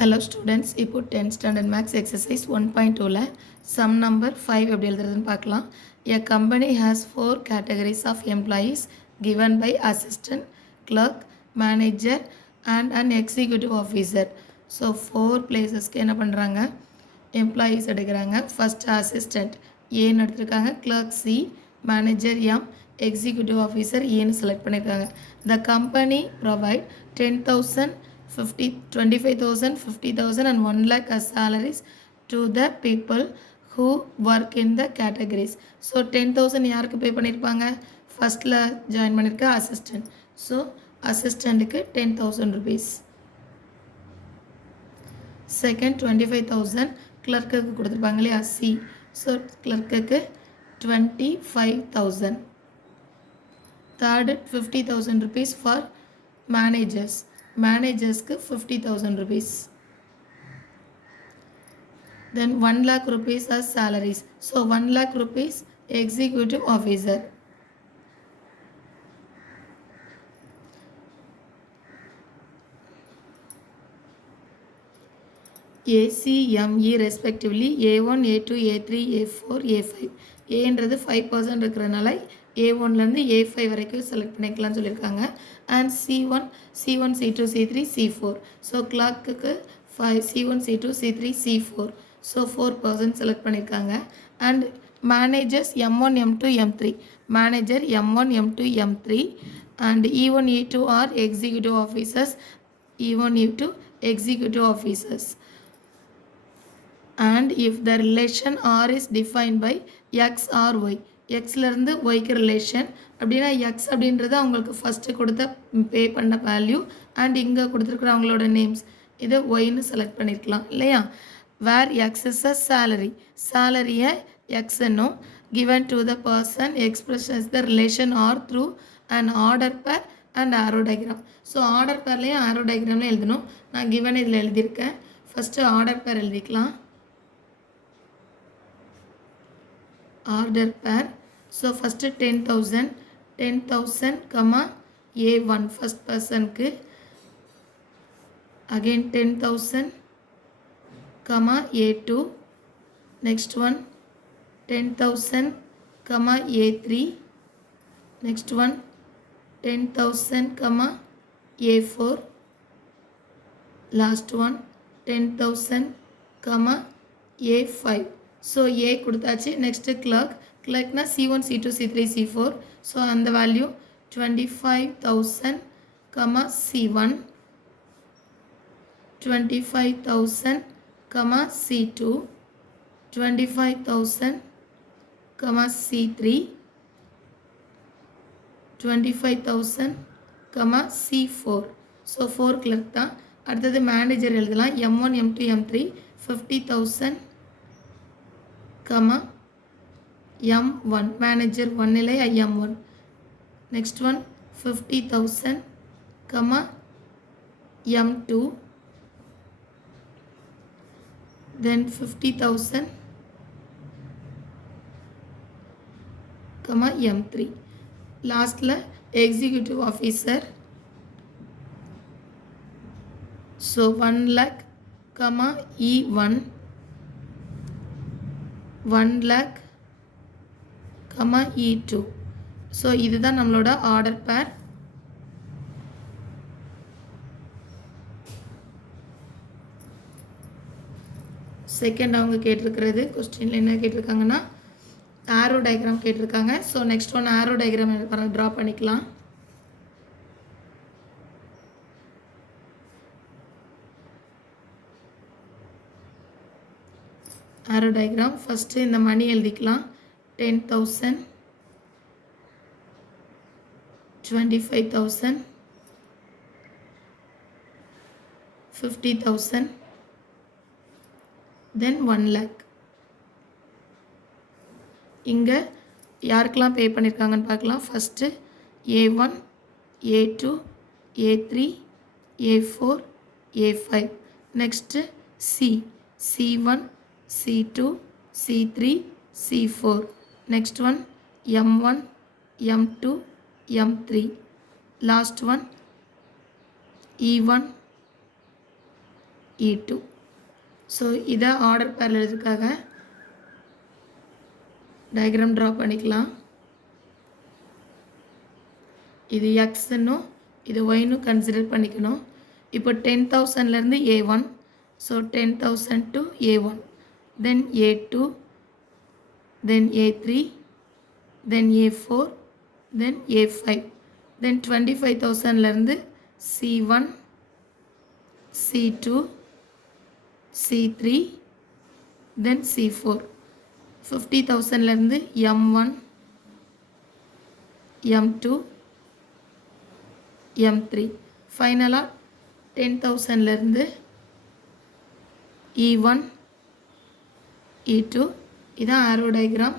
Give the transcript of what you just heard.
Hello students, இப்போ 10th standard maths exercise 1.2ல sum number 5 எப்படி எழுதுறதுன்னு பார்க்கலாம். A company has 4 categories of employees given by assistant, clerk, manager and an executive officer. So 4 placesக்கு என்ன பண்ணுறாங்க, employees எடுக்கிறாங்க. First assistant ஏன்னு எடுத்திருக்காங்க, clerk C, manager M, executive officer ஏன்னு select பண்ணியிருக்காங்க. The company provide 10,000 50 25,000 50,000 and 1 lakh as salaries to the people who work in the categories. So 10,000 யாருக்கு பே பண்ணியிருப்பாங்க, ஃபஸ்ட்டில் ஜாயின் பண்ணியிருக்க அசிஸ்டன்ட். ஸோ அசிஸ்டண்ட்டுக்கு 10,000 rupees. செகண்ட் 25,000 கிளர்க்குக்கு கொடுத்துருப்பாங்க இல்லையா சி. ஸோ கிளர்க்குக்கு 25,000. Third 50,000 rupees for managers. மேனேஜர்ஸ்க்கு 50,000 rupees. Then 1 lakh rupees as salaries. So 1 lakh rupees executive officer. ACME respectively A1, A2, A3, A4, A5. ஏன்றது 5% இருக்கிறதுனால A1லேருந்து A5 வரைக்கும் செலக்ட் பண்ணிக்கலாம்னு சொல்லியிருக்காங்க. And C1, C2, C3, C4. So கிளாக்குக்கு 5 C1, C2, C3, C4. So 4% select பண்ணியிருக்காங்க. And managers M1, M2, M3. Manager M1, M2, M3. And E1, E2 are executive officers. E1, E2 executive officers. And if the relation R is defined by X or Y. Xலேருந்து Yக்கு relation அப்படின்னா X அப்படின்றது அவங்களுக்கு first கொடுத்த பே பண்ண value and இங்கே கொடுத்துருக்குற அவங்களோட நேம்ஸ். இதை ஒய்ன்னு செலக்ட் பண்ணியிருக்கலாம் இல்லையா. Where X is a salary. சேலரியை எக்ஸ்ன்னும் given to the person expresses the relation R through an order pair and arrow diagram. So order பேர்லேயும் ஆரோ டயக்ராம்லையும் எழுதணும். நான் given இதில் எழுதியிருக்கேன். ஃபஸ்ட்டு ஆர்டர் பேர் எழுதிக்கலாம். Order pair. So first 10,000 comma A1 first பர்சனுக்கு. Again 10,000 comma A2. Next one 10,000 comma A3. Next one 10,000 comma A4. Last one 10,000 comma A5. So A கொடுத்தாச்சு. நெக்ஸ்ட்டு கிளர்க்னா C1, C2, C3, C4. So அந்த value 25,000 comma C1, 25,000 comma C2, 25,000 comma C3, 25,000 comma C4. So 4 clerk தான். அடுத்தது manager எழுதலாம். M1, M2, M3 50,000 comma M1. Manager 1 M1. Next one 50,000 comma M2. Then 50,000 comma M3. லாஸ்ட்டில் executive officer. So 1 lakh comma E1, 1 lakh comma E2. So இதுதான் நம்மளோட order pair. Second அவங்க கேட்டிருக்கிறது கொஸ்டினில் என்ன கேட்டிருக்காங்கன்னா ஆரோ டயக்ராம் கேட்டிருக்காங்க. So next one arrow diagram draw பண்ணிக்கலாம். ஆரோ டயக்ராம் ஃபஸ்ட்டு இந்த மணி எழுதிக்கலாம். 10,000 25,000 50,000 தென் 1 lakh. இங்கே யாருக்கெல்லாம் பே பண்ணியிருக்காங்கன்னு பார்க்கலாம். First A1, A2, A3, A4, A5. Next C1, C2, C3, C4. Next one M1, M2, M3. Last one E1, E2. So இதை order பேரில் எழுதுறதுக்காக diagram draw பண்ணிக்கலாம். இது எக்ஸ்ன்னும் இது ஒய்னும் கன்சிடர் பண்ணிக்கணும். இப்போ 10,000லேருந்து A1, so 10,000 to A1, then A2, then A3, then A4, then A5, then 25,000லேருந்து C1, C2, C3, then C4, 50,000லேருந்து M1, M2, M3, ஃபைனலாக 10,000லேருந்து E1, E2. இதான் ஆரோ diagram.